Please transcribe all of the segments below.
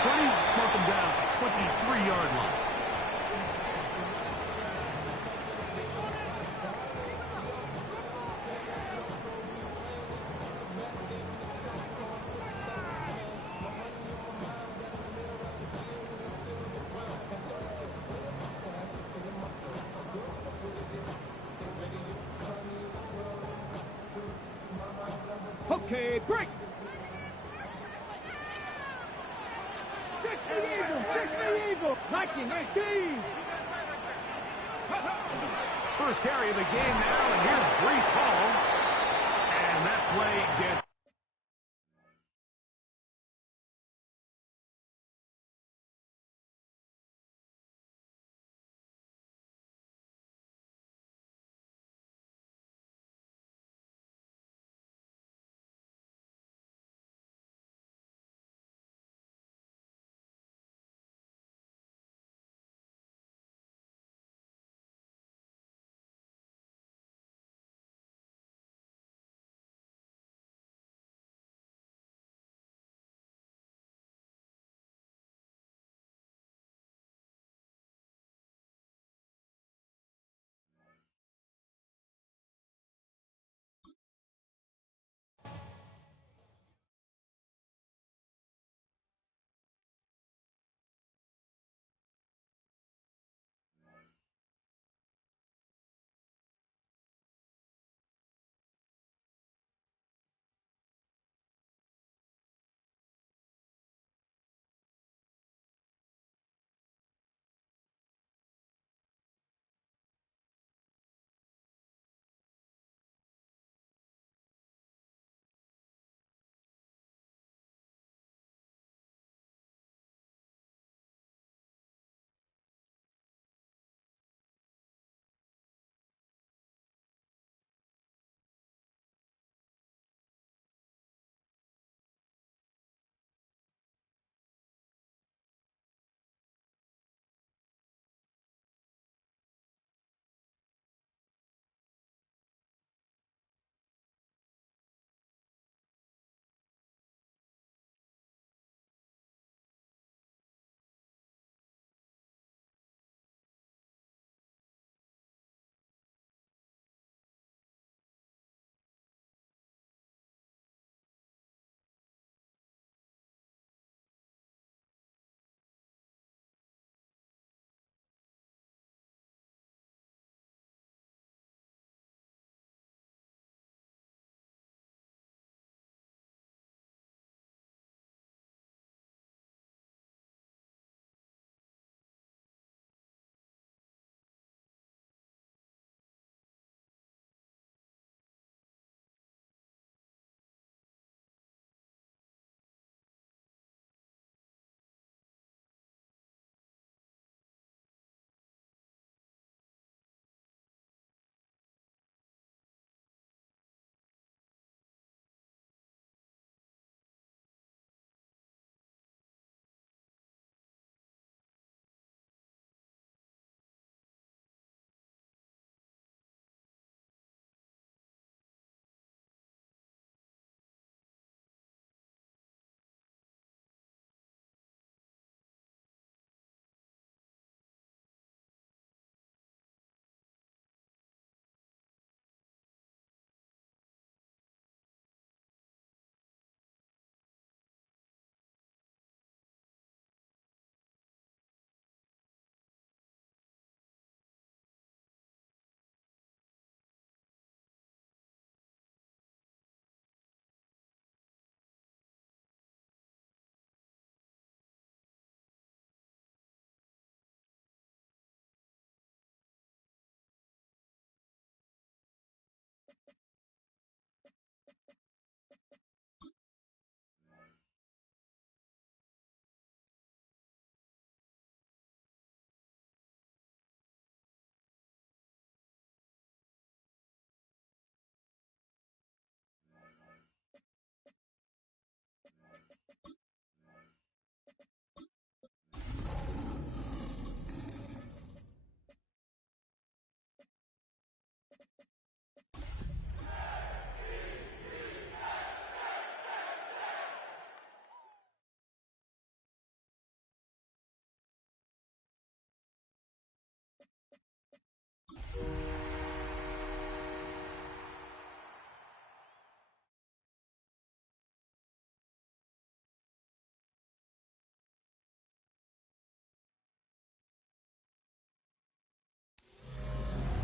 20, mark them down at 23-yard line. Okay, break. 60 Eagles, 1918. First carry of the game now, and here's Brees Hall. And that play gets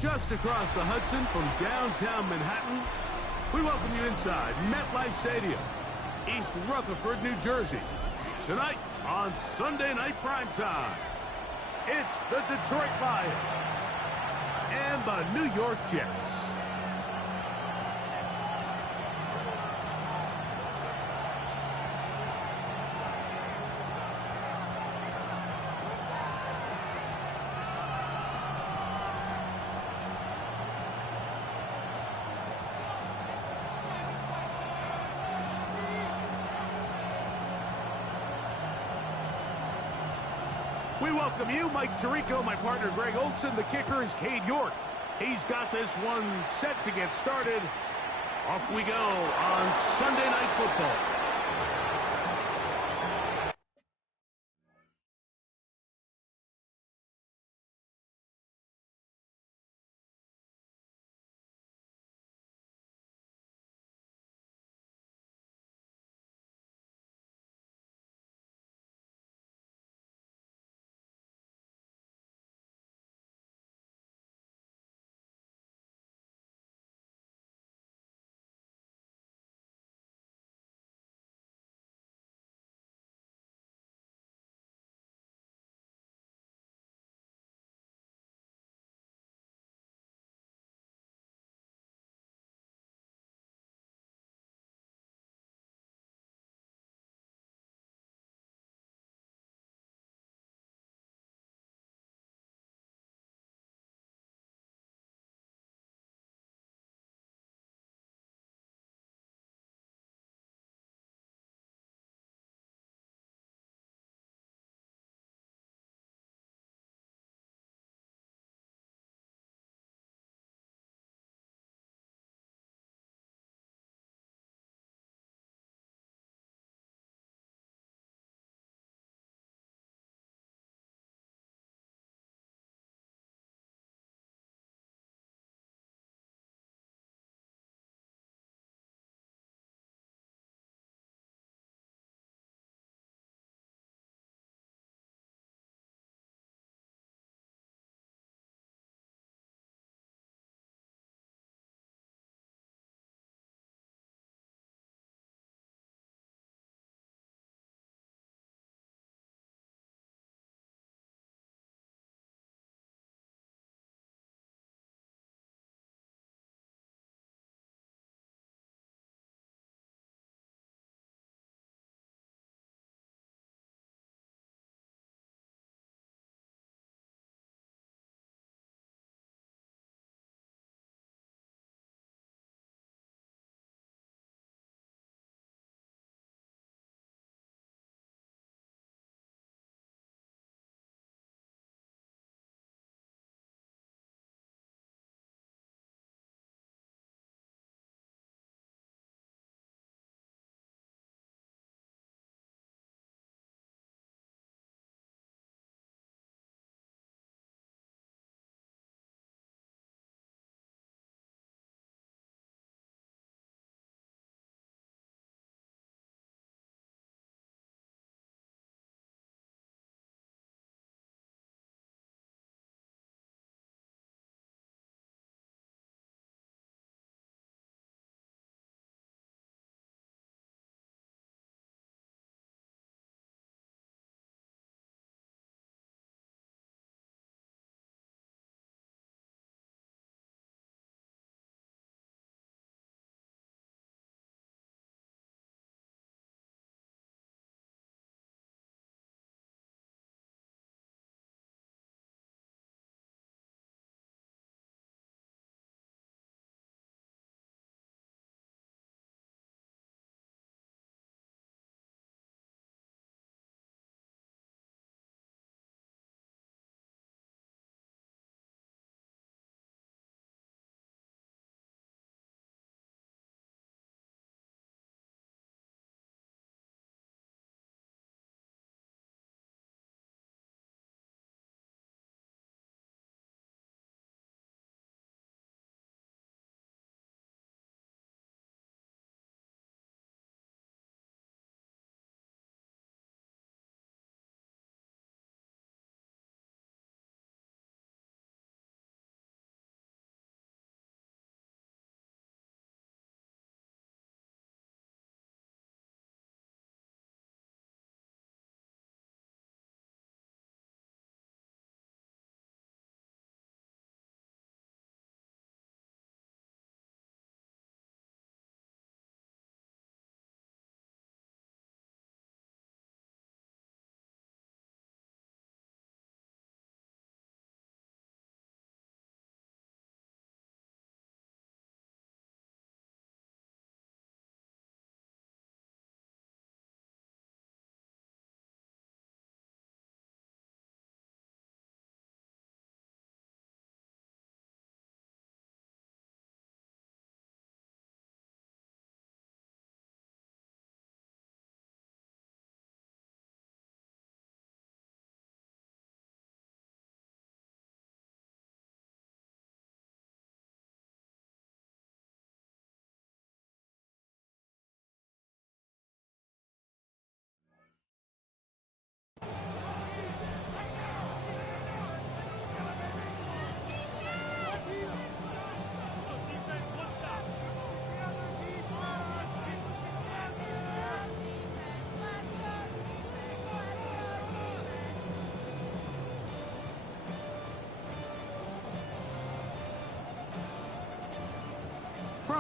just across the Hudson from downtown Manhattan, we welcome you inside MetLife Stadium, East Rutherford, New Jersey. Tonight on Sunday Night Primetime, it's the Detroit Lions and the New York Jets. We welcome you, Mike Tirico, my partner Greg Olson. The kicker is Cade York. He's got this one set to get started. Off we go on Sunday Night Football.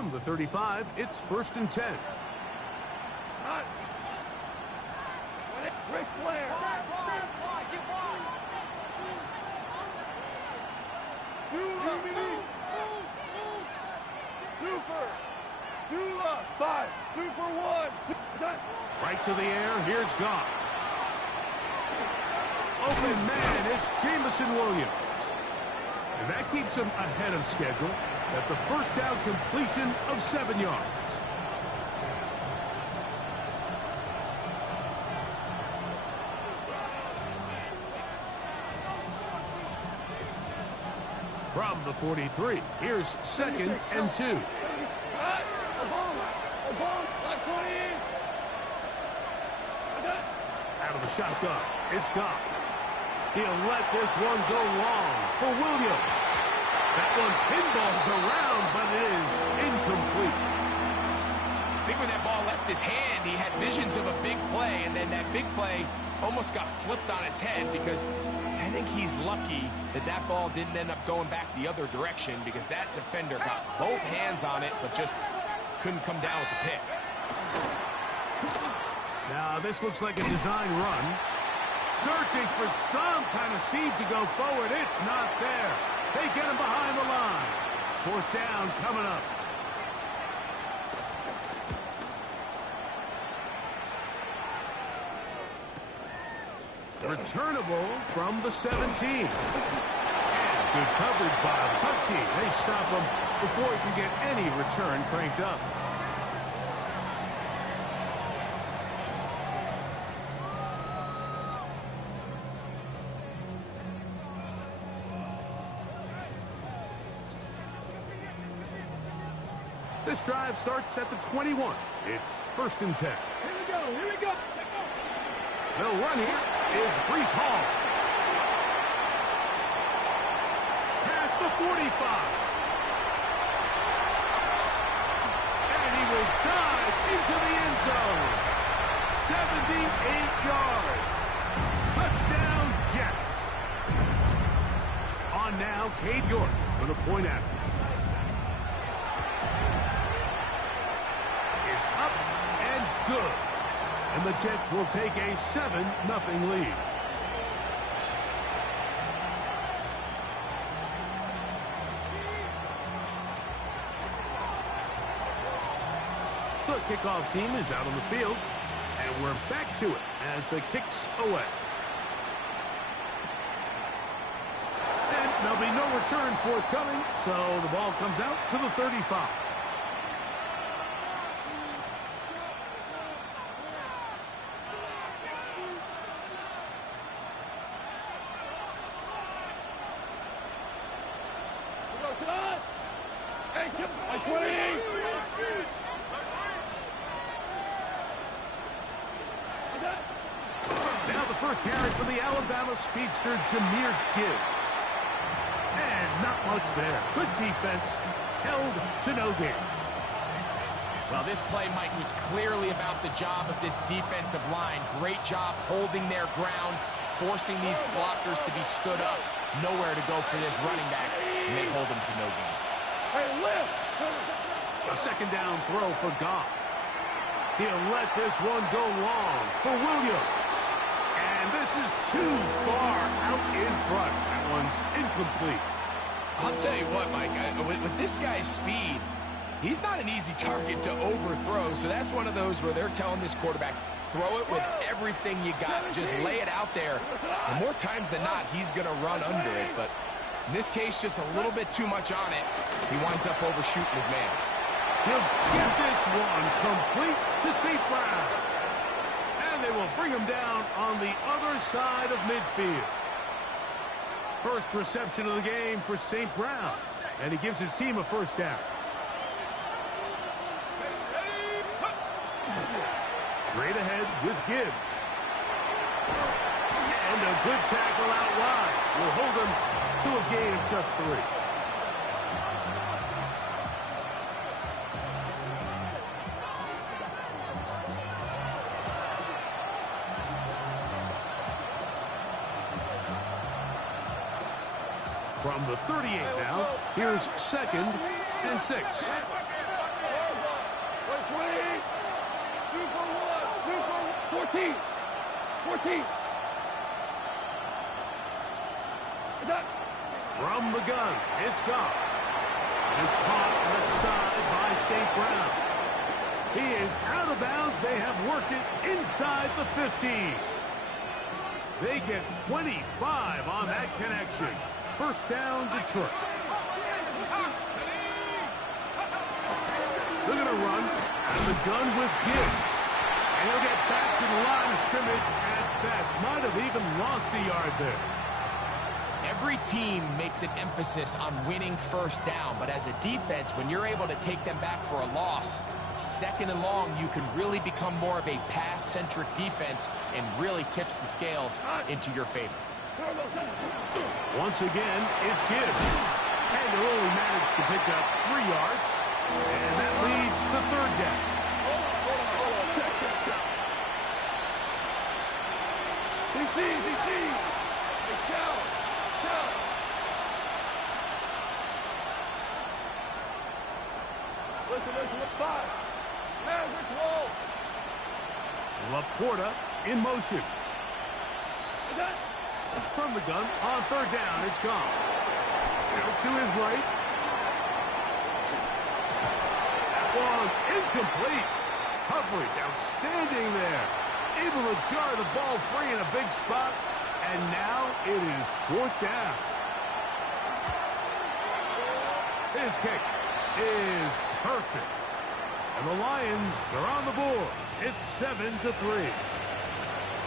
From the 35, it's 1st and 10. Ric Flair. Super 5, Super 1. Right to the air, here's Goff. Open man, it's Jamison Williams. And that keeps him ahead of schedule. That's a first down completion of 7 yards. From the 43, here's 2nd and 2. Out of the shotgun, it's Goff. He'll let this one go long for Williams. That one pinballs around, but it is incomplete. I think when that ball left his hand, he had visions of a big play, and then that big play almost got flipped on its head because I think he's lucky that that ball didn't end up going back the other direction because that defender got both hands on it but just couldn't come down with the pick. Now this looks like a design run. Searching for some kind of seed to go forward. It's not there. They get him behind the line. 4th down coming up. Returnable from the 17. And good coverage by the punt team. They stop him before he can get any return cranked up. This drive starts at the 21. It's 1st and 10. Here we go. They'll run here. It's Breece Hall. Past the 45. And he will dive into the end zone. 78 yards. Touchdown, Jets. On now, Cade York for the point after. It's up and good. And the Jets will take a 7-0 lead. The kickoff team is out on the field, and we're back to it as the kick's away. And there'll be no return forthcoming, so the ball comes out to the 35. Now the first carry for the Alabama speedster, Jahmyr Gibbs. And not much there. Good defense. Held to no gain. Well, this play, Mike, was clearly about the job of this defensive line. Great job holding their ground, forcing these blockers to be stood up. Nowhere to go for this running back, and they hold him to no gain. A 2nd down throw for Goff. He'll let this one go long for Williams. And this is too far out in front. That one's incomplete. I'll tell you what, Mike, with this guy's speed, he's not an easy target to overthrow. So that's one of those where they're telling this quarterback, throw it with everything you got. Just lay it out there. And more times than not, he's going to run under it. But in this case, just a little bit too much on it. He winds up overshooting his man. He'll get this one complete to St. Brown. And they will bring him down on the other side of midfield. First reception of the game for St. Brown. And he gives his team a 1st down. Straight ahead with Gibbs. And a good tackle out wide will hold him to a gain of just 3. From the 38 now, here's 2nd and 6. 14. From the gun, it's Goff. It is caught left side by St. Brown. He is out of bounds. They have worked it inside the 15. They get 25 on that connection. First down, Detroit. They're going to run out of the gun with Gibbs. And he'll get back to the line of scrimmage at best. Might have even lost a yard there. Every team makes an emphasis on winning first down, but as a defense, when you're able to take them back for a loss, second and long, you can really become more of a pass-centric defense and really tips the scales into your favor. Once again, it's Gibbs. And they'll only manage to pick up 3 yards. And that leads to third down. Hold on. Check. DC. Hey, Chow. Listen, 5. Maverick roll. Laporta in motion. From the gun, on third down, it's gone. Out to his right. That one incomplete. Coverage outstanding there. Able to jar the ball free in a big spot. And now it is fourth down. His kick is perfect. And the Lions are on the board. It's 7-3.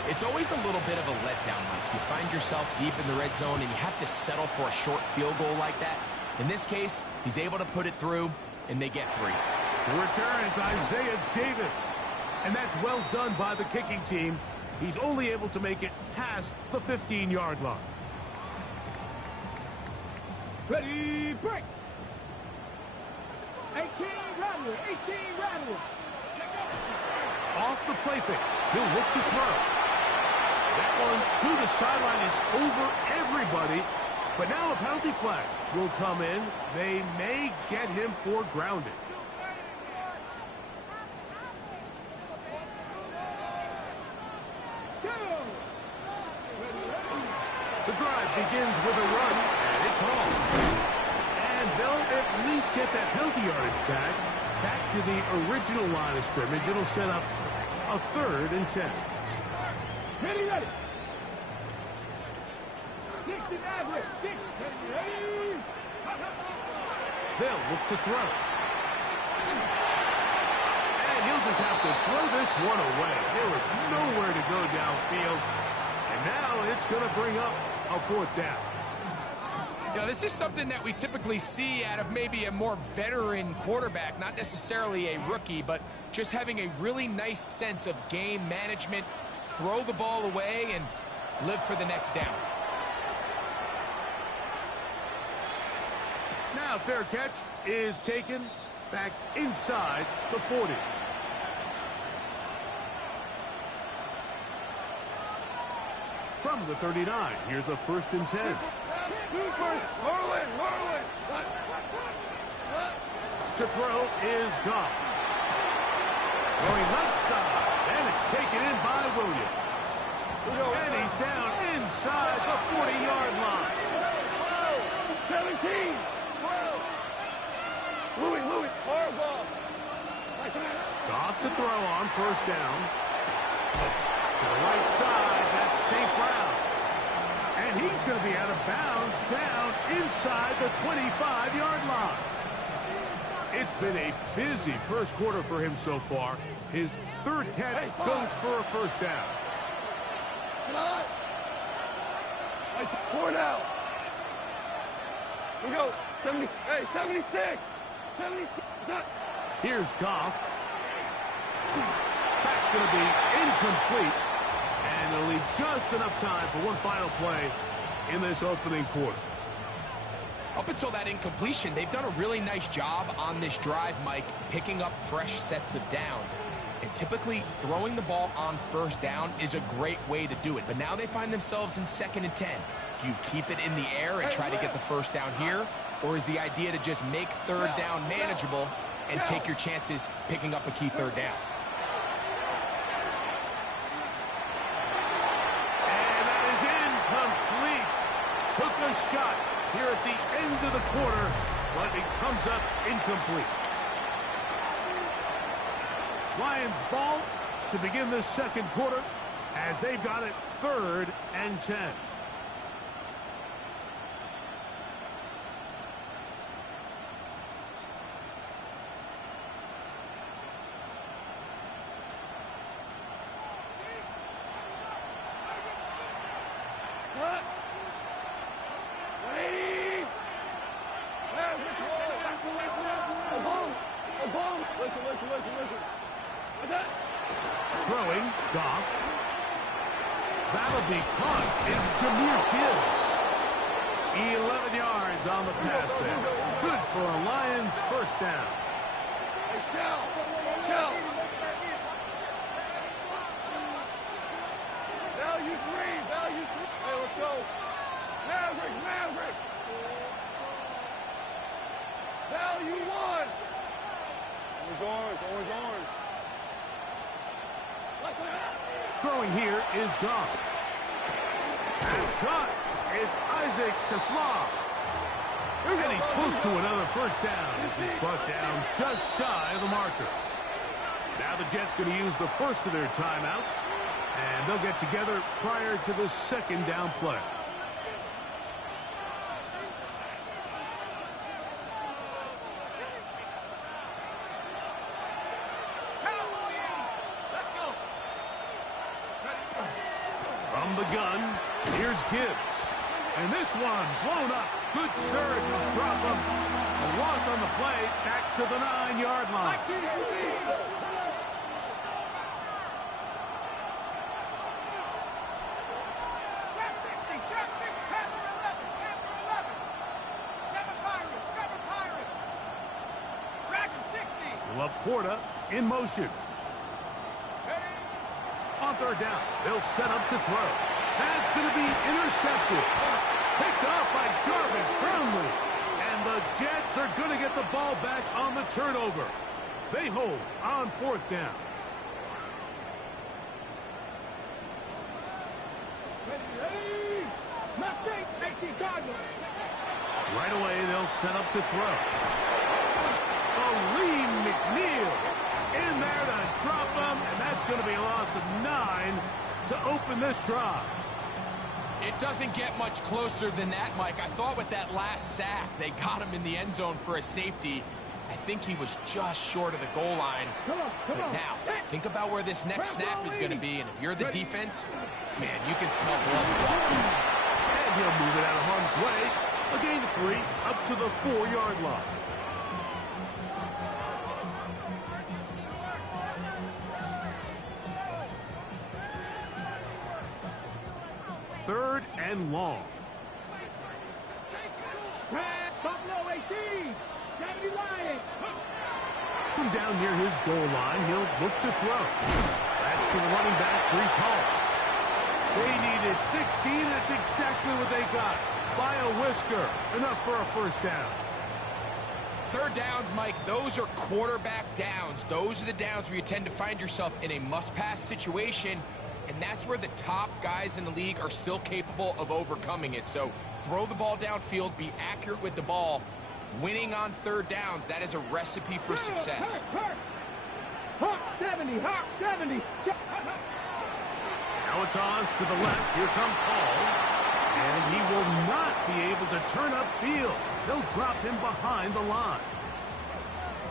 It's always a little bit of a letdown, Mike. You find yourself deep in the red zone and you have to settle for a short field goal like that. In this case, he's able to put it through, and they get 3. The return is Isaiah Davis. And that's well done by the kicking team. He's only able to make it past the 15-yard line. Ready, break. 18 Radler. Off the play fake. He'll look to throw. That one to the sideline is over everybody. But now a penalty flag will come in. They may get him for grounding. The drive begins with a run, and it's home. And they'll at least get that penalty yardage back to the original line of scrimmage. It'll set up a 3rd and 10. Ready. 60 Maverick. 6. Ready. They'll look to throw. And he'll just have to throw this one away. There was nowhere to go downfield. And now it's going to bring up a 4th down. You know, this is something that we typically see out of maybe a more veteran quarterback, not necessarily a rookie, but just having a really nice sense of game management, throw the ball away, and live for the next down. Now fair catch is taken back inside the 40. From the 39, here's a 1st and 10. To throw is Goff. Going left side, and it's taken in by Williams. And he's down inside the 40-yard line. 17. 12. Louis, Harbaugh. Goff to throw on first down. To the right side, that's St. Brown. And he's going to be out of bounds down inside the 25-yard line. It's been a busy first quarter for him so far. His 3rd catch goes for a 1st down. Come on. 4 now. We go. 76. 76. Here's Goff. That's going to be incomplete. And they'll leave just enough time for one final play in this opening quarter. Up until that incompletion, they've done a really nice job on this drive, Mike, picking up fresh sets of downs. And typically, throwing the ball on first down is a great way to do it. But now they find themselves in 2nd and 10. Do you keep it in the air and try to get the first down here? Or is the idea to just make third down manageable and take your chances picking up a key 3rd down? a shot here at the end of the quarter, but it comes up incomplete. Lions ball to begin the second quarter as they've got it 3rd and 10. Listen. Throwing, Goff. That'll be caught. It's Jameer Gibbs. 11 yards on the pass there. Good for a Lions first down. Hey, Shell. Value 3. Hey, let's go. Maverick. Value 1. Orange. Throwing here is Goff. It's caught. It's Isaac to Slav. And he's close to another first down as he's brought down just shy of the marker. Now the Jets going to use the first of their timeouts, and they'll get together prior to the second down play. From the gun, here's Gibbs. And this one blown up. Good surge will drop him. A loss on the play, back to the 9-yard line. Trap 60, Panther 11. 7 Pirates. Dragon 60. Laporta in motion. On third down, they'll set up to throw. That's going to be intercepted. Picked off by Jarvis Brownlee. And the Jets are going to get the ball back on the turnover. They hold on 4th down. Right away, they'll set up to throw. Aleem McNeil in there to drop them, and that's going to be a loss of 9 to open this drive. It doesn't get much closer than that, Mike. I thought with that last sack, they got him in the end zone for a safety. I think he was just short of the goal line. But now, think about where this next snap is going to be, and if you're the defense, man, you can smell blood. And he'll move it out of harm's way. A gain of 3 up to the 4-yard line. Third and long. Buffalo 18. Deputy Lions. From down near his goal line, he'll look to throw. That's to the running back, Breece Hall. They needed 16. That's exactly what they got. By a whisker. Enough for a first down. Third downs, Mike, those are quarterback downs. Those are the downs where you tend to find yourself in a must-pass situation, and that's where the top guys in the league are still capable of overcoming it. So throw the ball downfield, be accurate with the ball. Winning on third downs, that is a recipe for success. Hawk 70. Now it's Oz to the left. Here comes Hall. And he will not be able to turn upfield. They'll drop him behind the line.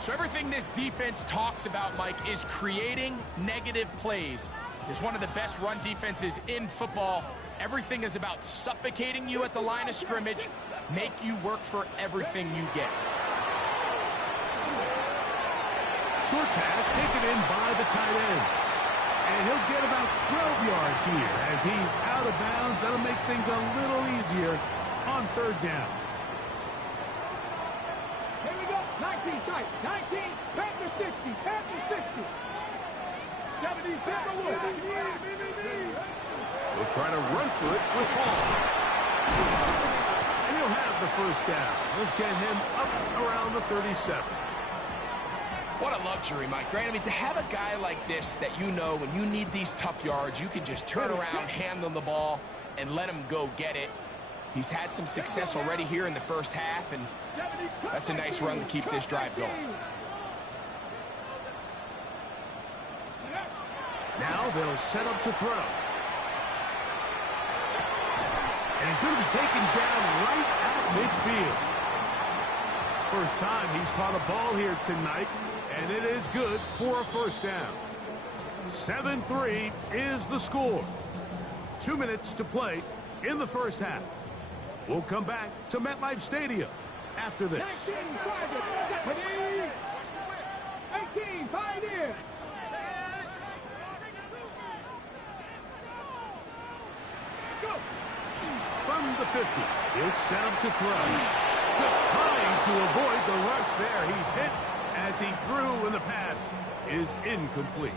So everything this defense talks about, Mike, is creating negative plays. It's one of the best run defenses in football. Everything is about suffocating you at the line of scrimmage, make you work for everything you get. Short pass taken in by the tight end. And he'll get about 12 yards here as he's out of bounds. That'll make things a little easier on third down. Here we go. 19 tight. 19. Panther 60. 70. Timberwood. They'll try to run for it with Hall. And he'll have the first down. They'll get him up around the 37. What a luxury, Mike, right? I mean, to have a guy like this that you know when you need these tough yards, you can just turn around, hand them the ball, and let him go get it. He's had some success already here in the first half, and that's a nice run to keep this drive going. Now they'll set up to throw. And he's going to be taken down right at midfield. First time he's caught a ball here tonight, and it is good for a first down. 7-3 is the score. 2 minutes to play in the first half. We'll come back to MetLife Stadium after this. 18, Pioneer. From the 50, he'll set up to throw. Just trying to avoid the rush there. He's hit as he threw, and the pass is incomplete.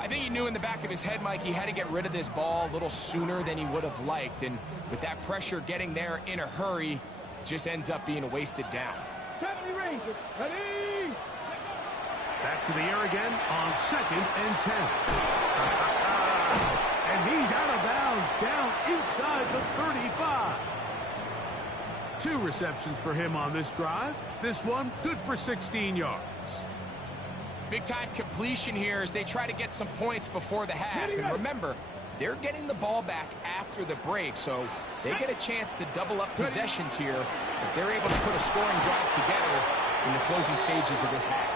I think he knew in the back of his head, Mike, he had to get rid of this ball a little sooner than he would have liked. And with that pressure getting there in a hurry, just ends up being a wasted down. 70 Rangers, ready? Back to the air again on 2nd and 10. And he's out of bounds, down inside the 35. 2 receptions for him on this drive. This one good for 16 yards. Big-time completion here as they try to get some points before the half. And remember, they're getting the ball back after the break, so they get a chance to double up possessions here if they're able to put a scoring drive together in the closing stages of this half.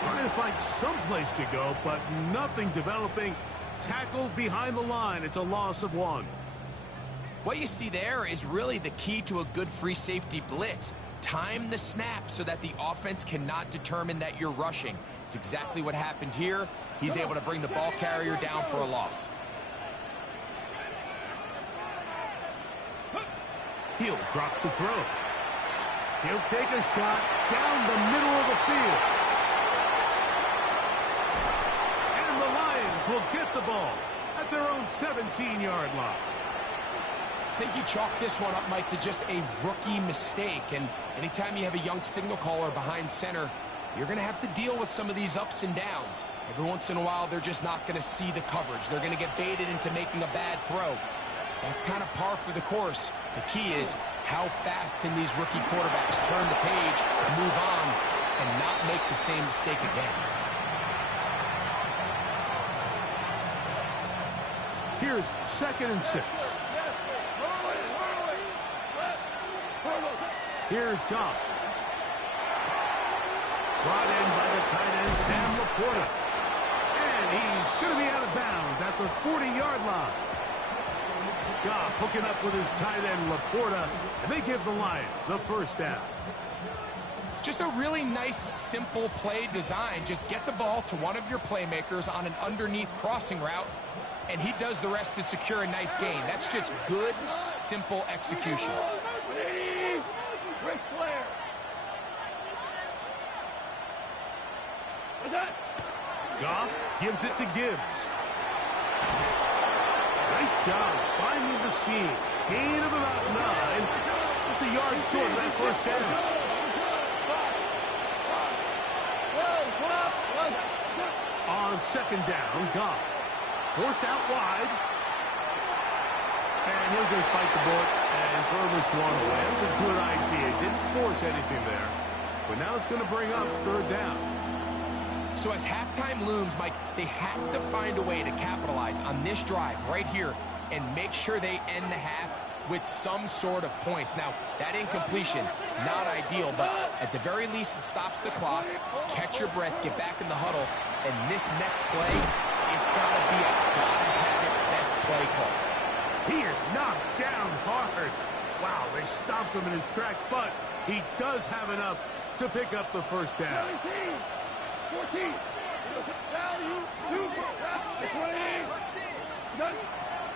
Trying to find some place to go, but nothing developing. Tackled behind the line. It's a loss of 1. What you see there is really the key to a good free safety blitz. Time the snap so that the offense cannot determine that you're rushing. It's exactly what happened here. He's able to bring the ball carrier down for a loss. He'll drop to throw. He'll take a shot down the middle of the field. And the Lions will get the ball at their own 17-yard line. I think you chalk this one up, Mike, to just a rookie mistake. And anytime you have a young signal caller behind center, you're going to have to deal with some of these ups and downs. Every once in a while, they're just not going to see the coverage. They're going to get baited into making a bad throw. That's kind of par for the course. The key is how fast can these rookie quarterbacks turn the page, move on, and not make the same mistake again. Here's 2nd and 6. Here's Goff. Brought in by the tight end, Sam Laporta. And he's going to be out of bounds at the 40-yard line. Goff hooking up with his tight end, Laporta, and they give the Lions a first down. Just a really nice, simple play design. Just get the ball to one of your playmakers on an underneath crossing route, and he does the rest to secure a nice gain. That's just good, simple execution. Goff gives it to Gibbs. Nice job finding the seam. Gain of about 9. Just a yard short of that first down. On 2nd down, Goff forced out wide. And he'll just bite the bullet and throw this one away. That's a good idea. Didn't force anything there. But now it's going to bring up 3rd down. So as halftime looms, Mike, they have to find a way to capitalize on this drive right here and make sure they end the half with some sort of points. Now, that incompletion, not ideal, but at the very least, it stops the clock. Catch your breath, get back in the huddle, and this next play, it's got to be a gotta-have-it best play call. He is knocked down hard. Wow, they stopped him in his tracks, but he does have enough to pick up the first down. 14.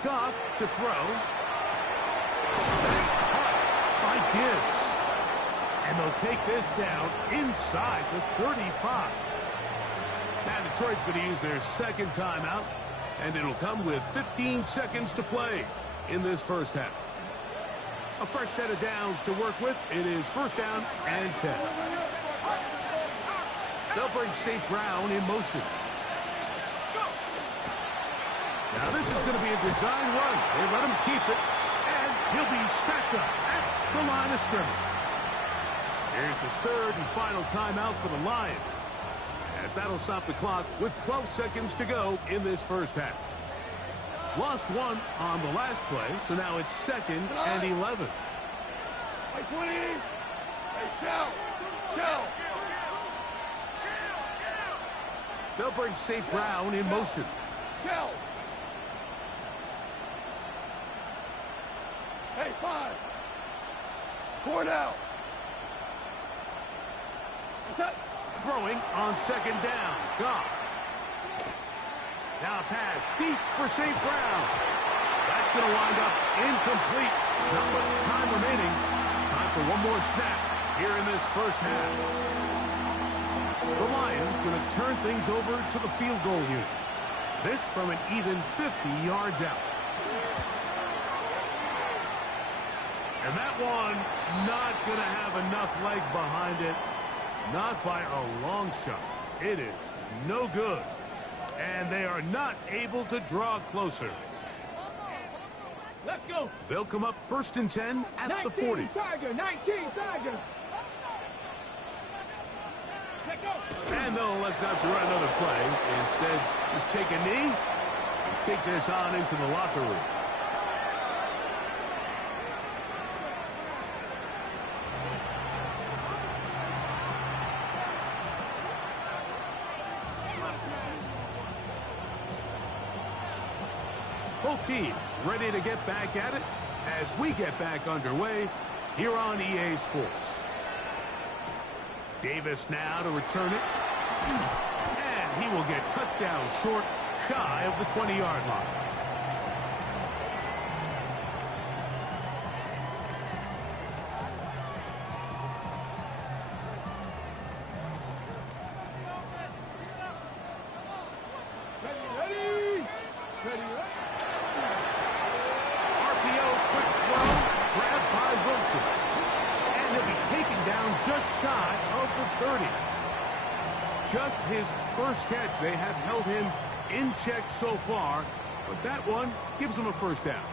Goff to throw. That's caught by Gibbs. And they'll take this down inside the 35. Now Detroit's going to use their 2nd timeout, and it'll come with 15 seconds to play in this first half. A fresh set of downs to work with. It is 1st down and 10. They'll bring St. Brown in motion. Now this is going to be a design run. They let him keep it. And He'll be stacked up at the line of scrimmage. Here's the third and final timeout for the Lions, as that'll stop the clock with 12 seconds to go in this first half. Lost one on the last play, so now it's 2nd and 11. Hey, 20. Hey, Shell. Shell. They'll bring St. Brown in motion. Shell. Hey, 5. Cornell. What's up? Throwing on 2nd down. Goff. Now a pass deep for St. Brown. That's going to wind up incomplete. Not much time remaining. Time for one more snap here in this first half. The Lions going to turn things over to the field goal unit. This from an even 50 yards out. And that one not going to have enough leg behind it. Not by a long shot. It is no good. And they are not able to draw closer. Let's go. They'll come up 1st and 10 at the 40. Tiger, 19 Tiger. Let's go. And they'll elect not to run another play. Instead, just take a knee and take this on into the locker room. Both teams ready to get back at it as we get back underway here on EA Sports. Davis now to return it. And he will get cut down short, shy of the 20-yard line. Ready. Ready. And he'll be taken down just shy of the 30. Just his first catch. They have held him in check so far, but that one gives him a first down.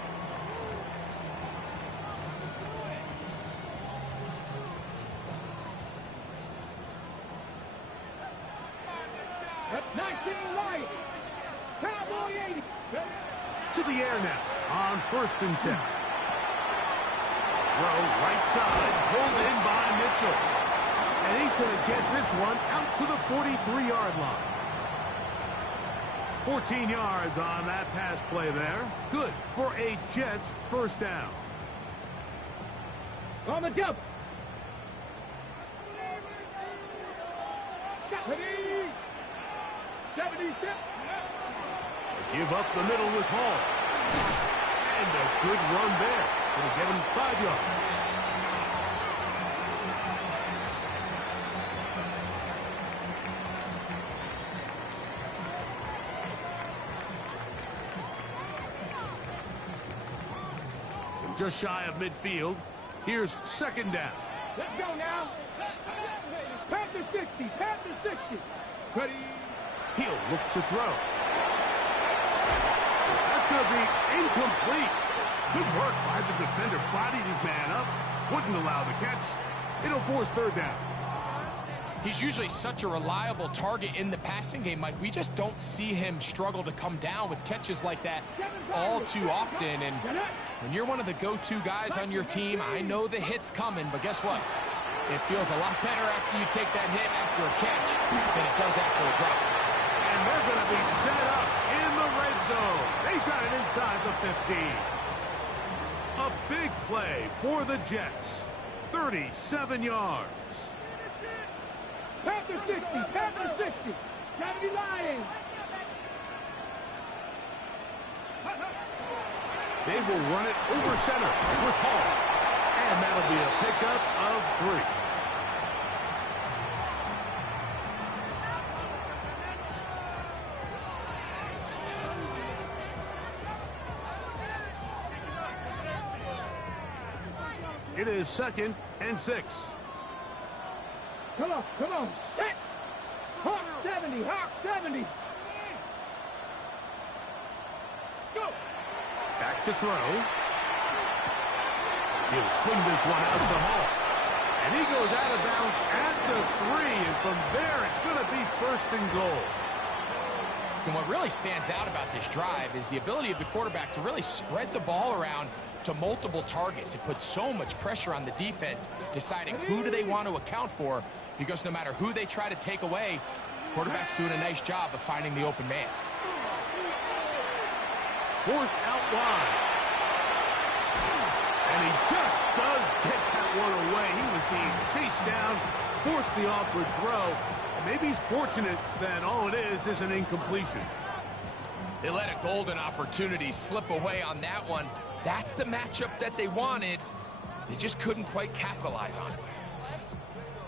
At 19 Lions. Cowboy 80. To the air now on 1st and 10. Throw right side, pulled in by Mitchell. And he's going to get this one out to the 43-yard line. 14 yards on that pass play there. Good for a Jets first down. On the jump. Ready. 76. Give up the middle with Hall. And a good run there. It'll get him 5 yards. From just shy of midfield, here's 2nd down. Let's go now. Panther 60. Panther 60. Ready. He'll look to throw. That's going to be incomplete. Good work by the defender. Bodied his man up. Wouldn't allow the catch. It'll force 3rd down. He's usually such a reliable target in the passing game, Mike. We just don't see him struggle to come down with catches like that all too often. And when you're one of the go-to guys on your team, I know the hit's coming, but guess what? It feels a lot better after you take that hit after a catch than it does after a drop. And they're going to be set up in the red zone. They've got it inside the 15. A big play for the Jets. 37 yards. Panther 60. Panther 60. 70 Lions. They will run it over center with Hall. And that'll be a pickup of 3. It is 2nd and 6. Come on, come on. Set. Hawk 70, Hawk 70. Go. Back to throw. He'll swing this one out to Hall. And he goes out of bounds at the 3, and from there it's going to be 1st and goal. And what really stands out about this drive is the ability of the quarterback to really spread the ball around to multiple targets. It puts so much pressure on the defense, deciding who do they want to account for, because no matter who they try to take away, quarterback's doing a nice job of finding the open man. Forced out wide. And he just does get that one away. He was being chased down, forced the awkward throw. Maybe he's fortunate that all it is an incompletion. They let a golden opportunity slip away on that one. That's the matchup that they wanted. They just couldn't quite capitalize on it.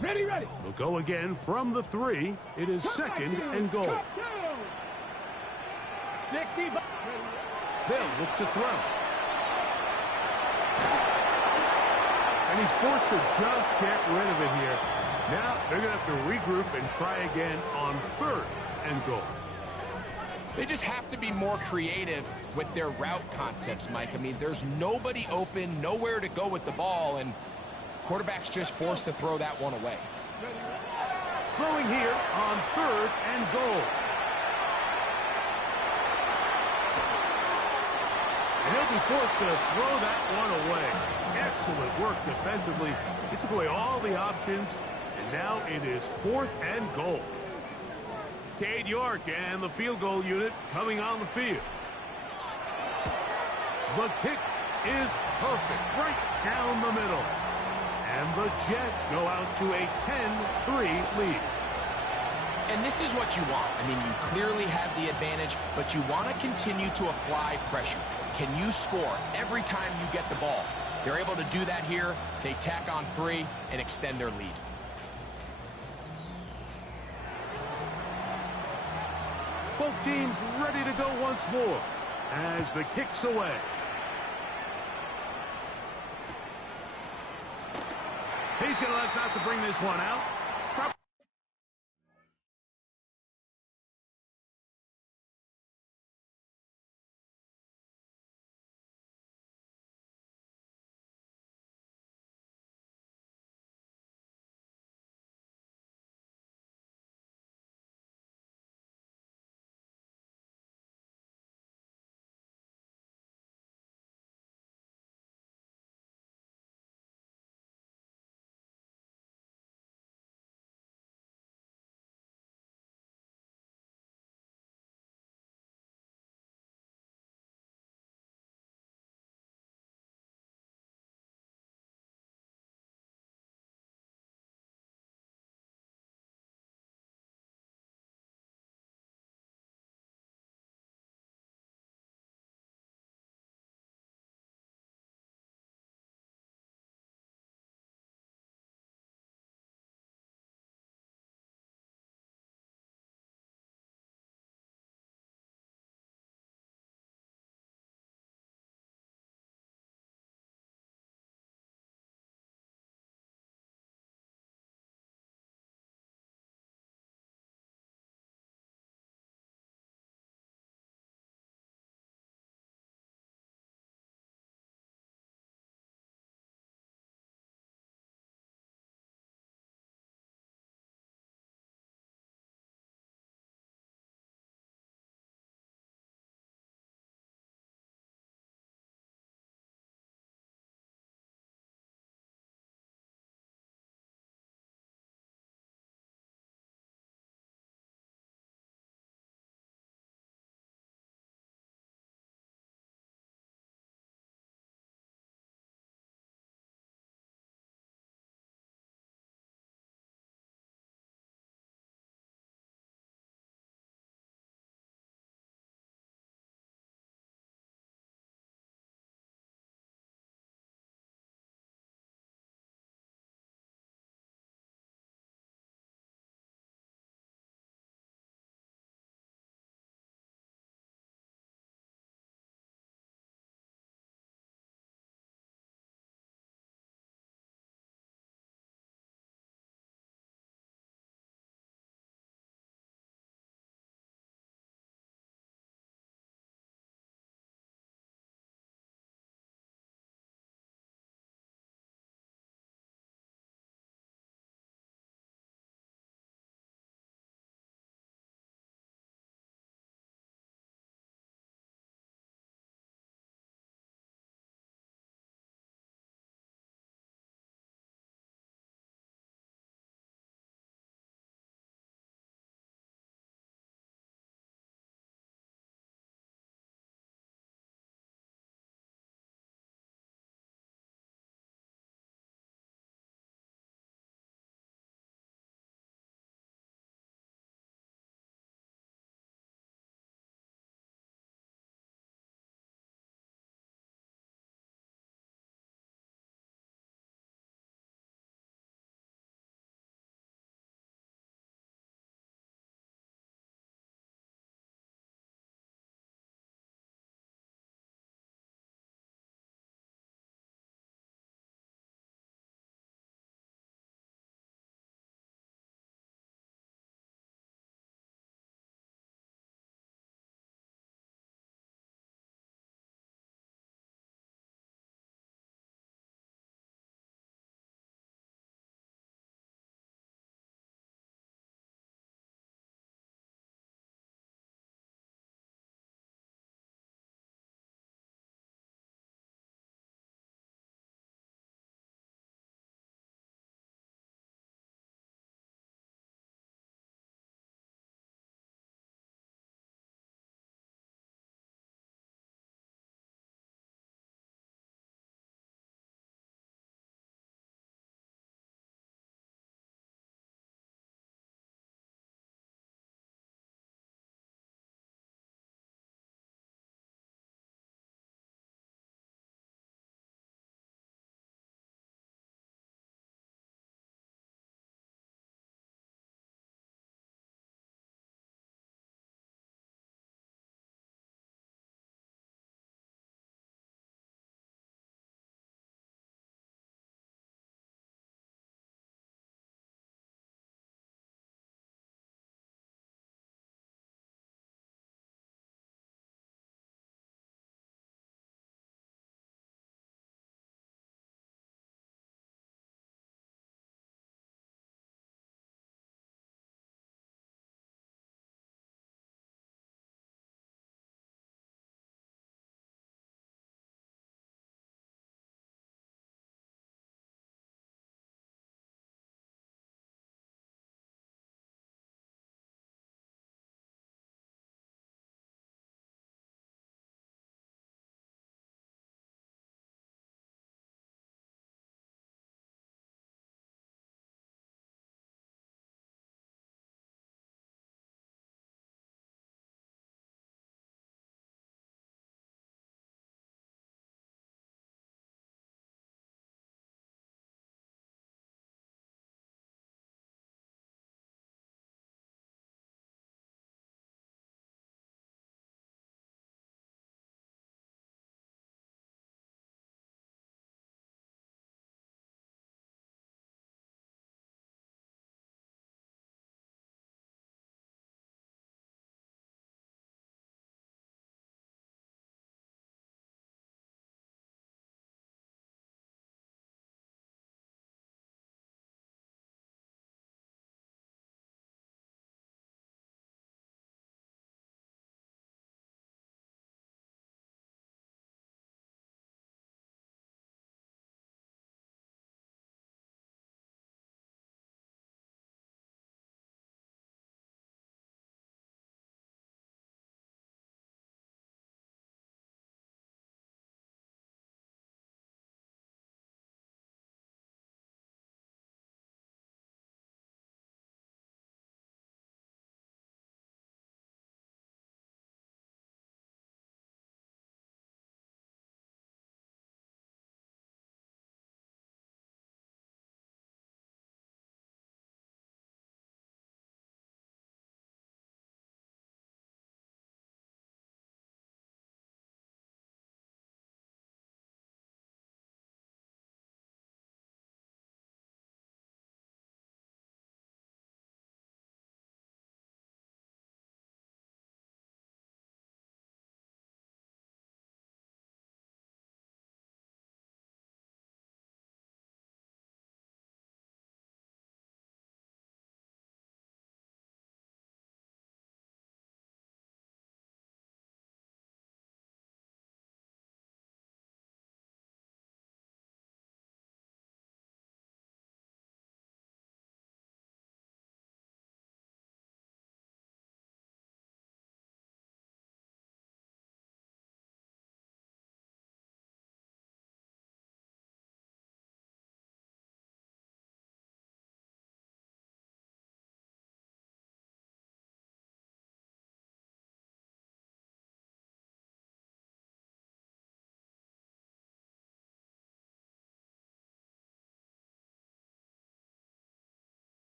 Ready, ready. We'll go again from the 3. It is 2nd and goal. 60. They'll look to throw. And he's forced to just get rid of it here. Now they're going to have to regroup and try again on 3rd and goal. They just have to be more creative with their route concepts, Mike. I mean, there's nobody open, nowhere to go with the ball, and quarterback's just forced to throw that one away. Throwing here on 3rd and goal. And he'll be forced to throw that one away. Excellent work defensively. He took away all the options, and now it is 4th and goal. Cade York and the field goal unit coming on the field. The kick is perfect, right down the middle. And the Jets go out to a 10-3 lead. And this is what you want. I mean, you clearly have the advantage, but you want to continue to apply pressure. Can you score every time you get the ball? They're able to do that here. They tack on 3 and extend their lead. Both teams ready to go once more as the kick's away. He's going to elect not to bring this one out.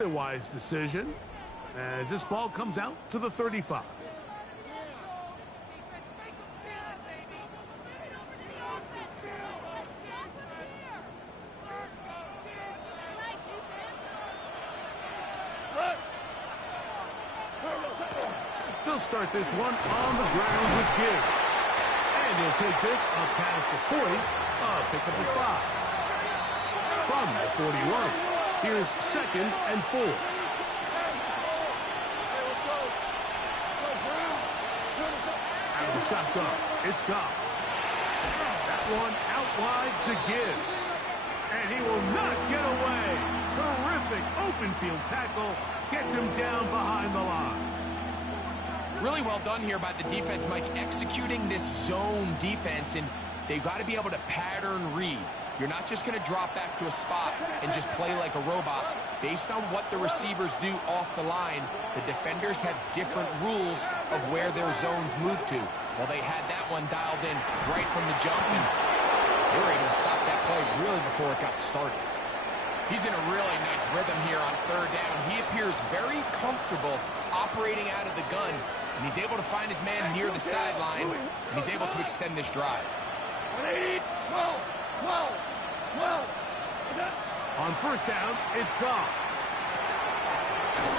A wise decision as this ball comes out to the 35. They'll start this one on the ground with Gibbs. And he'll take this up past the 40, pick up the 5. From the 41, here's 2nd and 4. Out of the shotgun, it's Goff. That one out wide to Gibbs. And he will not get away. Terrific open field tackle. Gets him down behind the line. Really well done here by the defense, Mike, executing this zone defense, and they've got to be able to pattern read. You're not just going to drop back to a spot and just play like a robot. Based on what the receivers do off the line, the defenders have different rules of where their zones move to. Well, they had that one dialed in right from the jump, and they were able to stop that play really before it got started. He's in a really nice rhythm here on 3rd down. He appears very comfortable operating out of the gun, and he's able to find his man near the sideline, and he's able to extend this drive. 12. On 1st down, it's Goff.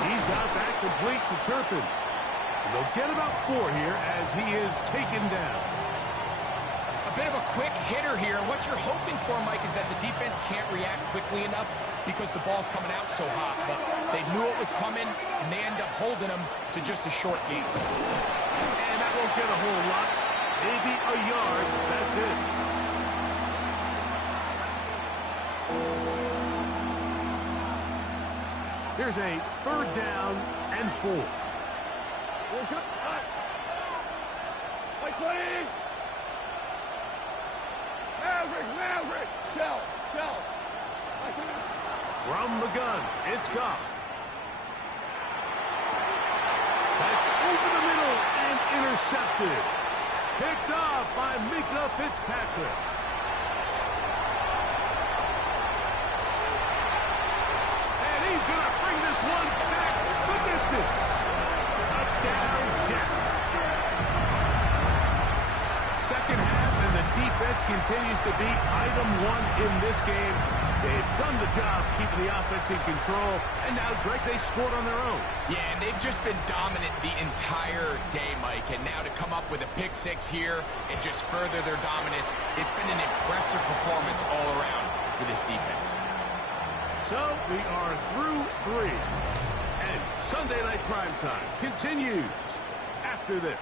He's got that complete to Turpin. And they'll get about 4 here as he is taken down. A bit of a quick hitter here. What you're hoping for, Mike, is that the defense can't react quickly enough because the ball's coming out so hot. But they knew it was coming, and they end up holding him to just a short gain. And that won't get a whole lot. Maybe a yard. That's it. Here's a 3rd down and 4. Maverick! Shell! From the gun, it's Goff. That's over the middle and intercepted. Picked off by Mika Fitzpatrick. And he's going to bring this one back the distance. Touchdown, Jets. Second half, and the defense continues to be item 1 in this game. They've done the job keeping the offense in control, and now, Greg, they scored on their own. Yeah, and they've just been dominant the entire day, Mike, and now to come up with a pick-6 here and just further their dominance, it's been an impressive performance all around for this defense. So we are through 3, and Sunday Night Primetime continues after this.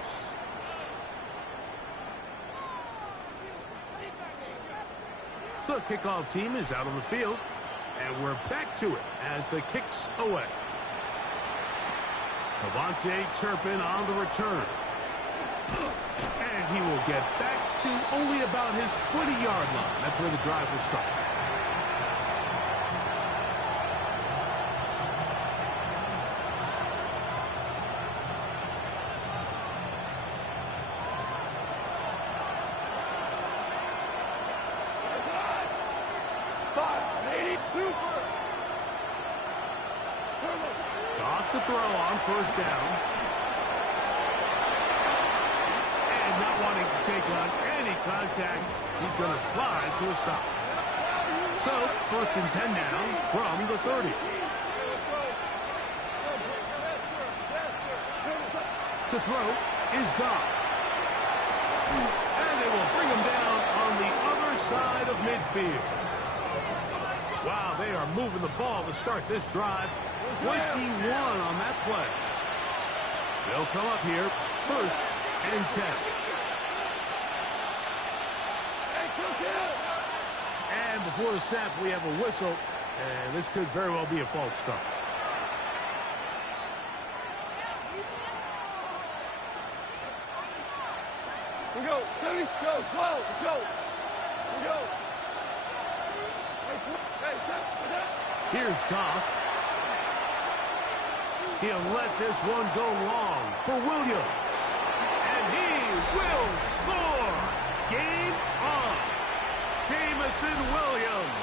The kickoff team is out on the field, and we're back to it as the kick's away. Devontae Turpin on the return. And he will get back to only about his 20-yard line. That's where the drive will start. Off to throw on 1st down. And not wanting to take on any contact, he's going to slide to a stop. So, 1st and 10 now from the 30. To throw is Goff. And they will bring him down on the other side of midfield. Wow, they are moving the ball to start this drive. 21 on that play. They'll come up here, 1st and 10. And before the snap, we have a whistle, and this could very well be a false start. We go, 30, go. Here's Goff. He'll let this one go long for Williams. And he will score. Game on. Jamison Williams.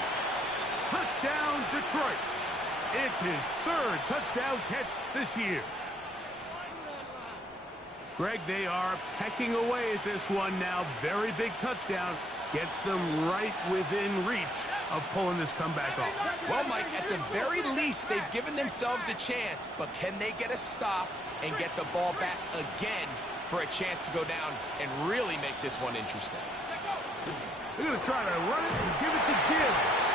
Touchdown, Detroit. It's his third touchdown catch this year. Greg, they are pecking away at this one now. Very big touchdown. Gets them right within reach of pulling this comeback off. Well, Mike, at the very least, they've given themselves a chance, but can they get a stop and get the ball back again for a chance to go down and really make this one interesting? They're going to try to run it and give it to Gibbs.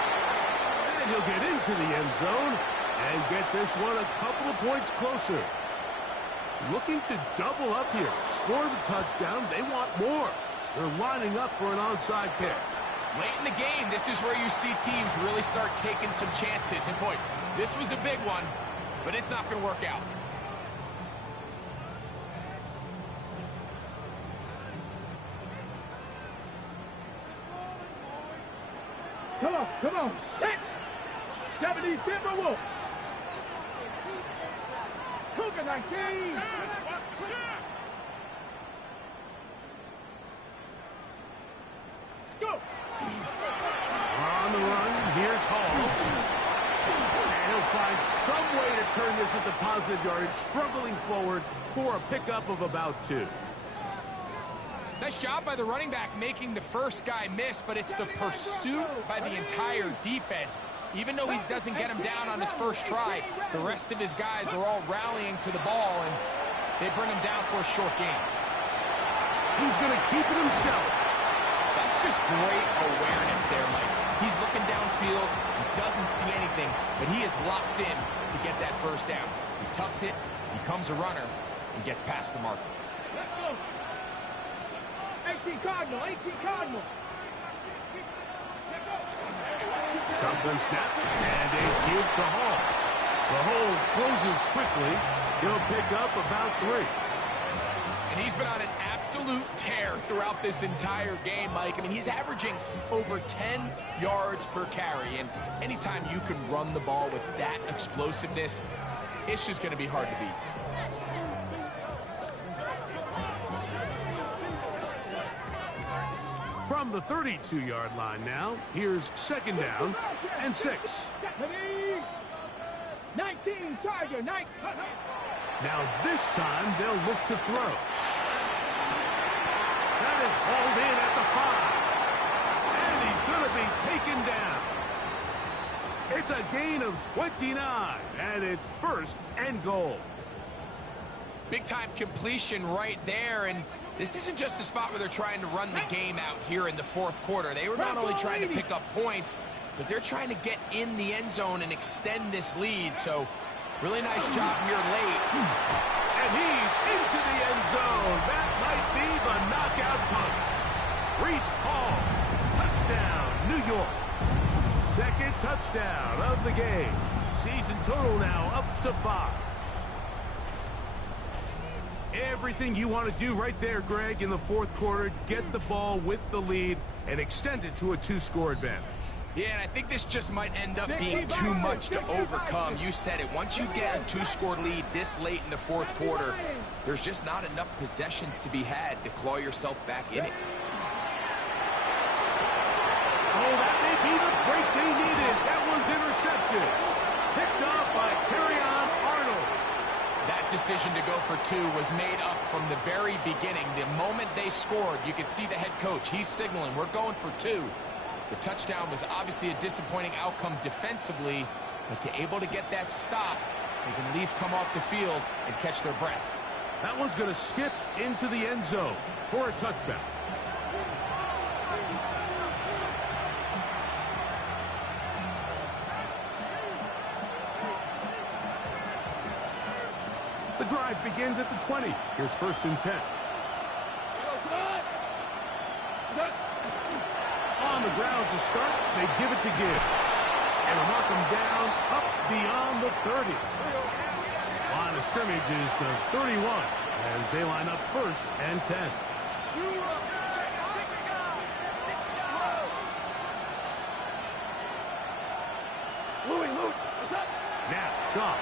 And he'll get into the end zone and get this one a couple of points closer. Looking to double up here. Score the touchdown. They want more. They're lining up for an onside kick. Late in the game, this is where you see teams really start taking some chances. And boy, this was a big one, but it's not going to work out. Come on, set! 70 Timberwolves! Cougar 19! Let's go! On the run, here's Hall. And he'll find some way to turn this into positive yardage, struggling forward for a pickup of about 2. Nice job by the running back making the first guy miss, but it's the pursuit by the entire defense. Even though he doesn't get him down on his first try, the rest of his guys are all rallying to the ball, and they bring him down for a short gain. He's going to keep it himself. That's just great awareness there, Mike. He's looking downfield. He doesn't see anything, but he is locked in to get that first down. He tucks it, becomes a runner, and gets past the marker. 18 Cardinal, 18 Cardinal. Shotgun snap, and a give to Hall. The hole closes quickly. He'll pick up about 3. And he's been on an absolute tear throughout this entire game, Mike. I mean, he's averaging over 10 yards per carry, and anytime you can run the ball with that explosiveness, it's just going to be hard to beat. From the 32-yard line now, here's 2nd down and 6. 19, Tiger, 19. Now this time they'll look to throw. That is hauled in at the 5. And he's going to be taken down. It's a gain of 29, and it's 1st and goal. Big-time completion right there, and this isn't just a spot where they're trying to run the game out here in the 4th quarter. They were not only trying to pick up points, but they're trying to get in the end zone and extend this lead. So, really nice job here late. And he's into the end zone. That might be the knockout punch. Reese Hall, touchdown, New York. 2nd touchdown of the game. Season total now up to 5. Everything you want to do right there, Greg, in the 4th quarter. Get the ball with the lead and extend it to a 2-score advantage. Yeah, and I think this just might end up being too much to overcome. You said it. Once you get a 2-score lead this late in the 4th quarter, there's just not enough possessions to be had to claw yourself back in it. Oh, that may be the break they needed. That one's intercepted. Picked off by Terrion Arnold. That decision to go for 2 was made up from the very beginning. The moment they scored, you could see the head coach. He's signaling, we're going for 2. The touchdown was obviously a disappointing outcome defensively, but to able to get that stop, they can at least come off the field and catch their breath. That one's going to skip into the end zone for a touchback. The drive begins at the 20. Here's 1st and 10. On the ground to start, they give it to Gibbs. And knock him down up beyond the 30. Line of scrimmage is to 31 as they line up 1st and 10. Now, Goff.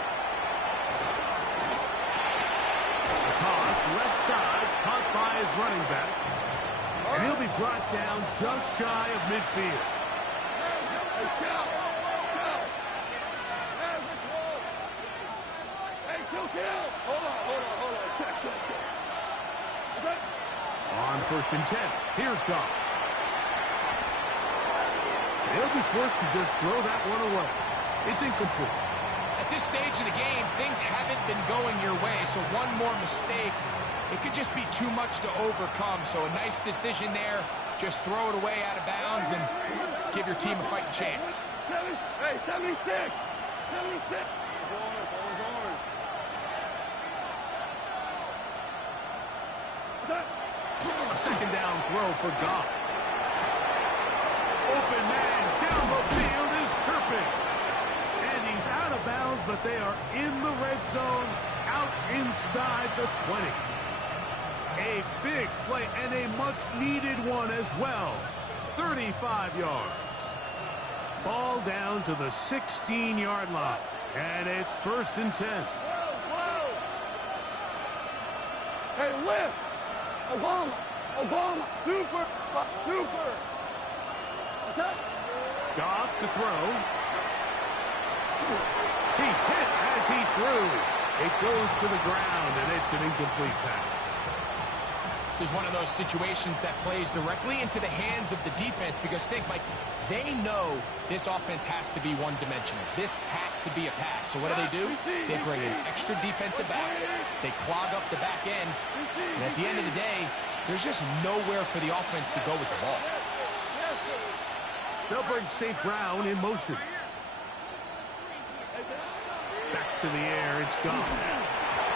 Toss, left side, caught by his running back. And he'll be brought down just shy of midfield. On 1st and 10, here's Goff. They'll be forced to just throw that one away. It's incomplete. At this stage of the game, things haven't been going your way, so one more mistake, it could just be too much to overcome. So a nice decision there. Just throw it away out of bounds and give your team a fighting chance. 76! 76! A 2nd down throw for Goff. Open man down the field is chirping. And he's out of bounds, but they are in the red zone, out inside the 20. A big play and a much-needed one as well. 35 yards. Ball down to the 16-yard line. And it's 1st and 10. Hey, lift! Obama! Super! Goff to throw. He's hit as he threw. It goes to the ground, and it's an incomplete pass. This is one of those situations that plays directly into the hands of the defense because think, Mike, they know this offense has to be one-dimensional. This has to be a pass. So what do? They bring in extra defensive backs. They clog up the back end. And at the end of the day, there's just nowhere for the offense to go with the ball. They'll bring St. Brown in motion. Back to the air, it's gone.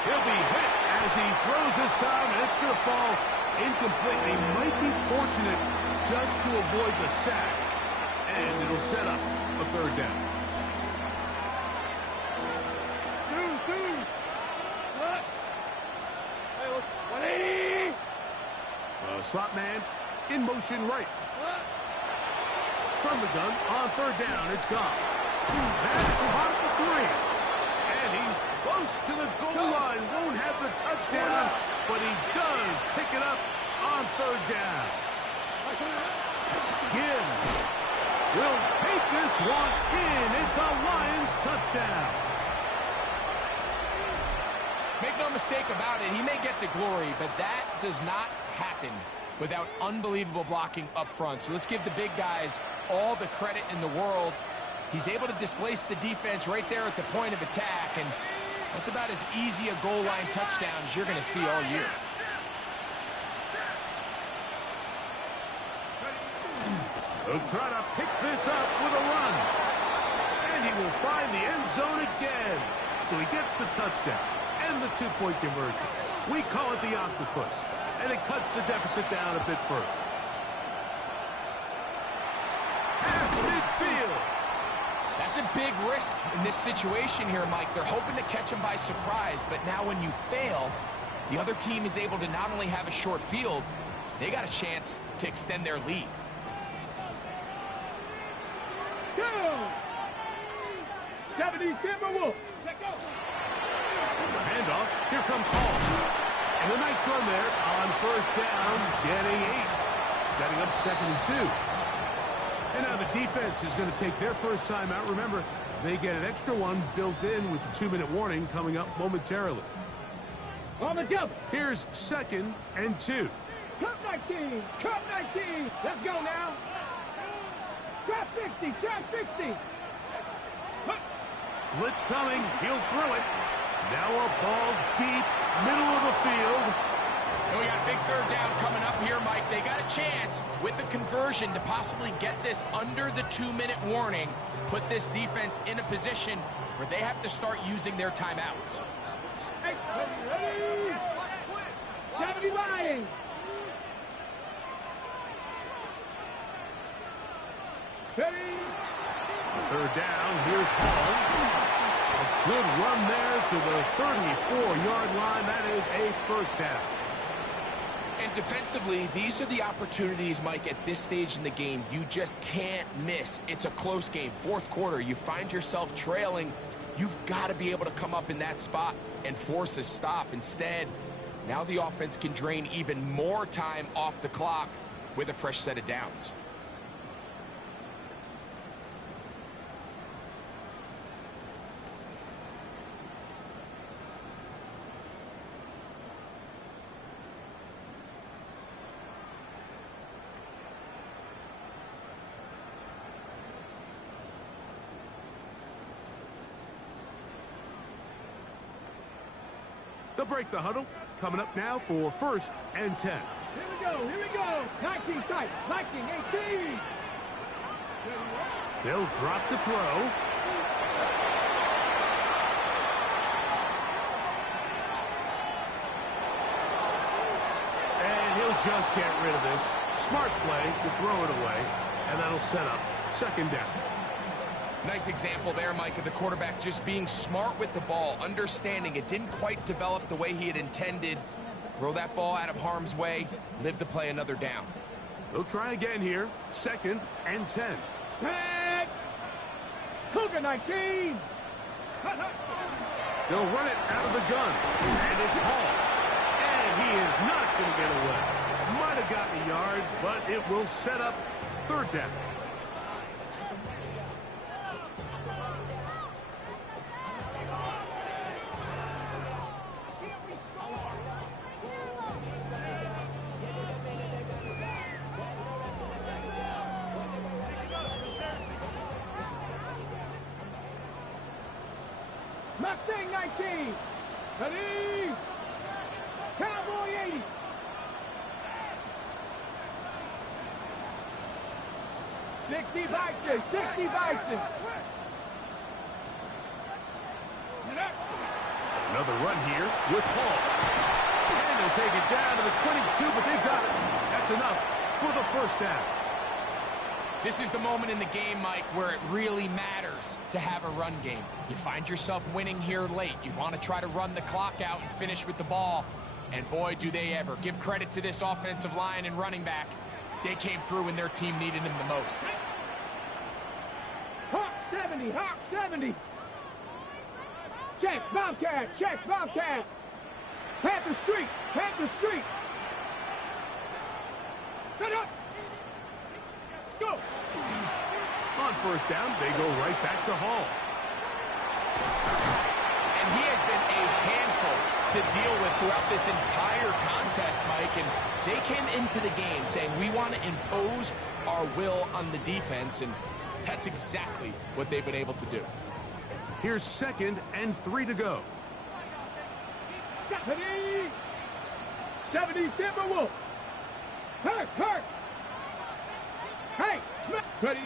He'll be hit as he throws this time, and it's going to fall incomplete. They might be fortunate just to avoid the sack, and it'll set up a 3rd down. What? Hey, look, 180! Slot man in motion right. From the gun on 3rd down, it's gone. That's caught at the 3. And he's close to the goal line. Won't have the touchdown, but he does pick it up on 3rd down. Gibbs will take this one in. It's a Lions touchdown. Make no mistake about it, he may get the glory, but that does not happen without unbelievable blocking up front. So let's give the big guys all the credit in the world. He's able to displace the defense right there at the point of attack, and that's about as easy a goal line touchdown as you're going to see all year. He'll try to pick this up with a run. And he will find the end zone again. So he gets the touchdown and the 2-point conversion. We call it the octopus. And it cuts the deficit down a bit further. Past midfield. That's a big risk in this situation here, Mike. They're hoping to catch him by surprise, but now when you fail, the other team is able to not only have a short field, they got a chance to extend their lead. Go! 70 Timberwolves. Let go. Handoff. Here comes Hall. And a nice run there on 1st down, getting 8. Setting up 2nd and 2. And now the defense is going to take their first time out. Remember, they get an extra one built in with the 2-minute warning coming up momentarily. On the double. Here's 2nd and 2. Cup 19. Cup 19. Let's go now. Trap 60. Trap 60. Blitz coming. He'll throw it. Now a ball deep, middle of the field. And we got a big 3rd down coming up here, Mike. They got a chance with the conversion to possibly get this under the 2-minute warning, put this defense in a position where they have to start using their timeouts. Hey, ready. 70 Lions. Ready. 3rd down, here's Hall. A good run there to the 34-yard line. That is a 1st down. And defensively, these are the opportunities, Mike, at this stage in the game you just can't miss. It's a close game. 4th quarter, you find yourself trailing. You've got to be able to come up in that spot and force a stop. Instead, now the offense can drain even more time off the clock with a fresh set of downs. They'll break the huddle. Coming up now for 1st and 10. Here we go, here we go. 19 tight, 19, 18. They'll drop to throw. And he'll just get rid of this. Smart play to throw it away, and that'll set up 2nd down. Nice example there, Mike, of the quarterback just being smart with the ball, understanding it didn't quite develop the way he had intended. Throw that ball out of harm's way, live to play another down. They'll try again here, 2nd and 10. Tag! Cougar 19! They'll run it out of the gun, and it's Hall. And he is not going to get away. Might have gotten a yard, but it will set up 3rd down. Mustang 19! Ready! Cowboy 80! Sixty Bison! 60 Bison! Another run here with Hall. And they'll take it down to the 22, but they've got it. That's enough for the 1st down. This is the moment in the game, Mike, where it really matters to have a run game. You find yourself winning here late. You want to try to run the clock out and finish with the ball. And boy, do they ever. Give credit to this offensive line and running back. They came through when their team needed them the most. Hawk 70! Hawk 70! Check, Bobcat! Check, Bobcat! Panther Street! Panther Street! Set up! Let's go! On 1st down, they go right back to Hall. And he has been a handful to deal with throughout this entire contest, Mike. And they came into the game saying, we want to impose our will on the defense. And that's exactly what they've been able to do. Here's 2nd and 3 to go. 70 Timberwolf! Hurt! Hey! Ready!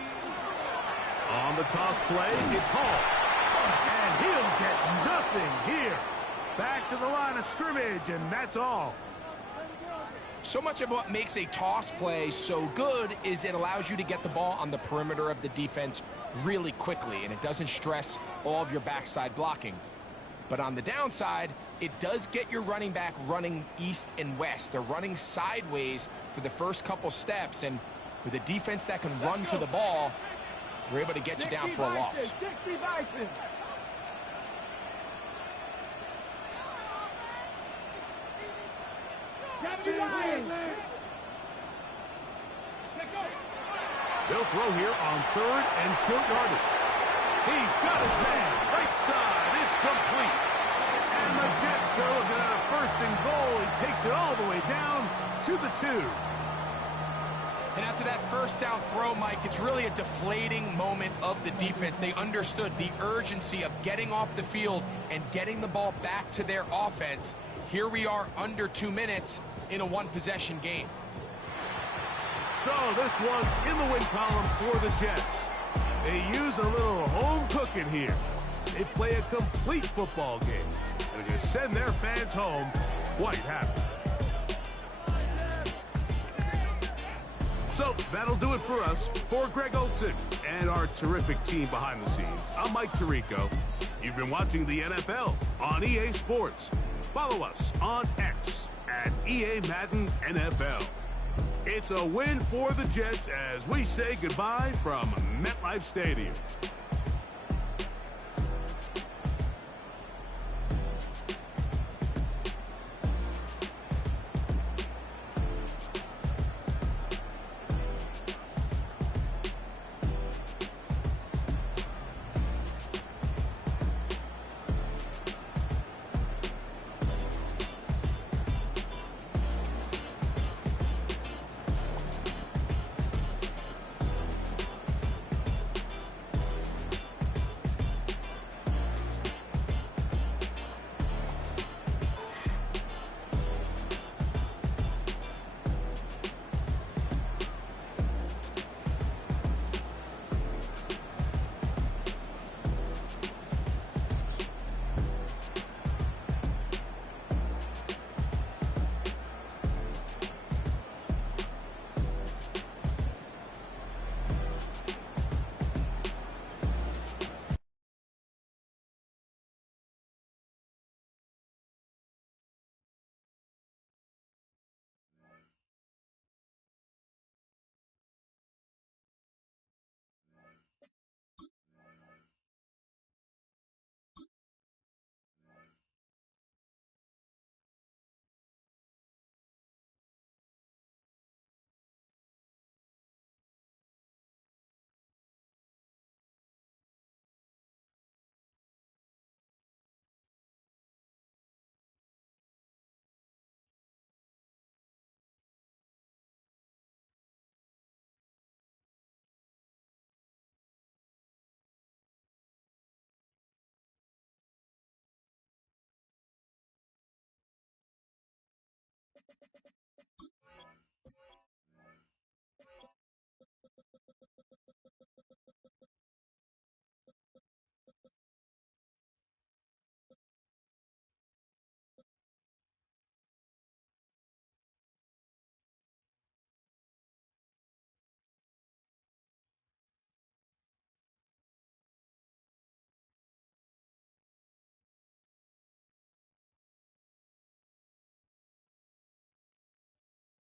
On the toss play, it's Hall. And he'll get nothing here. Back to the line of scrimmage, and that's all. So much of what makes a toss play so good is it allows you to get the ball on the perimeter of the defense really quickly, and it doesn't stress all of your backside blocking. But on the downside, it does get your running back running east and west. They're running sideways for the first couple steps, and with a defense that can run to the ball, we're able to get you down for a loss. 60 Bison! They'll throw here on 3rd and short yardage. He's got his man. Right side. It's complete. And the Jets are looking at a 1st and goal. He takes it all the way down to the 2. And after that 1st down throw, Mike, it's really a deflating moment of the defense. They understood the urgency of getting off the field and getting the ball back to their offense. Here we are under 2 minutes in a 1-possession game. So this one in the win column for the Jets. They use a little home cooking here. They play a complete football game. And they send their fans home quite happy. So that'll do it for us. For Greg Olson and our terrific team behind the scenes, I'm Mike Tirico. You've been watching the NFL on EA Sports. Follow us on X at EA Madden NFL. It's a win for the Jets as we say goodbye from MetLife Stadium.